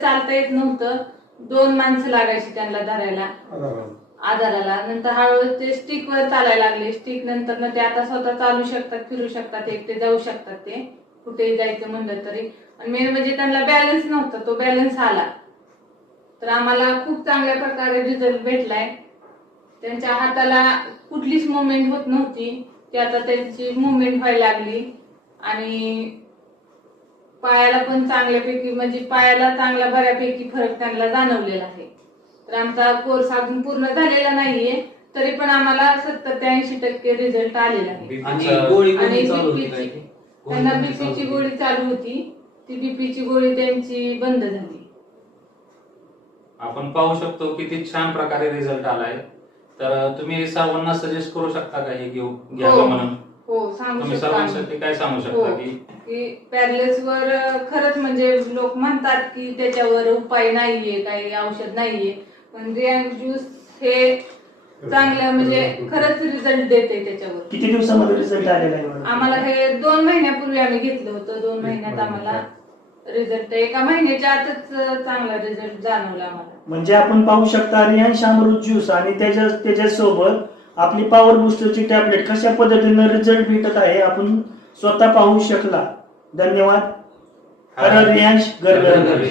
चालता येत नव्हतं, 2 माणसं लागायची त्यांना धरायला आधाराला. नंतर हळूहळू ते स्टिकवर चालायला लागले. स्टिक नंतर ते आता स्वतः चालू शकतात, फिरू शकतात, एकटे जाऊ शकतात, ते कुठेही जायचं म्हणलं तरी. आणि मेन म्हणजे त्यांना बॅलन्स नव्हता, तो बॅलन्स आला. तर आम्हाला खूप चांगल्या प्रकारे रिझल्ट भेटलाय. त्यांच्या हाताला कुठलीच मुवमेंट होत नव्हती, ती आता त्यांची मुवमेंट व्हायला लागली. आणि पायाला पण चांगल्यापैकी, म्हणजे पायाला चांगला बऱ्यापैकी फरक त्यांना जाणवलेला आहे. तर आमचा कोर्स अजून पूर्ण झालेला नाहीये, तरी पण आम्हाला 70 ते 80% रिझल्ट आलेला आहे. आणि त्यांना बीपीची गोळी चालू होती, ती बीपीची गोळी त्यांची बंद झाली. आपण पाहू शकतो किती छान प्रकारे रिझल्ट आलाय. तर तुम्ही सर्वांना सजेस्ट करू शकता का हे घ्यावं म्हणून? हो, सांगू तुम्ही शकता. सर्वांसाठी काय सांगू शकता की पॅरालिसिस वर खरंच म्हणजे लोक म्हणतात की त्याच्यावर उपाय नाहीये, काही औषध नाहीये, पण रियांश ज्यूस हे चांगलं म्हणजे खरंच रिझल्ट देते त्याच्यावर. किती दिवसामध्ये रिझल्ट आलेला आहे? आम्हाला हे 2 महिन्यापूर्वी आम्ही घेतलं होतं. 2 महिन्यात आम्हाला रिझल्ट, 1 महिन्याच्या आतच चांगला रिझल्ट जाणवला आम्हाला. म्हणजे आपण पाहू शकता रियांश अमृत ज्यूस आणि त्याच्यासोबत आपली पॉवर बुस्टरची टॅबलेट कशा पद्धतीने रिझल्ट भेटत आहे आपण स्वतः पाहू शकला. धन्यवाद. रियांश, घर घर.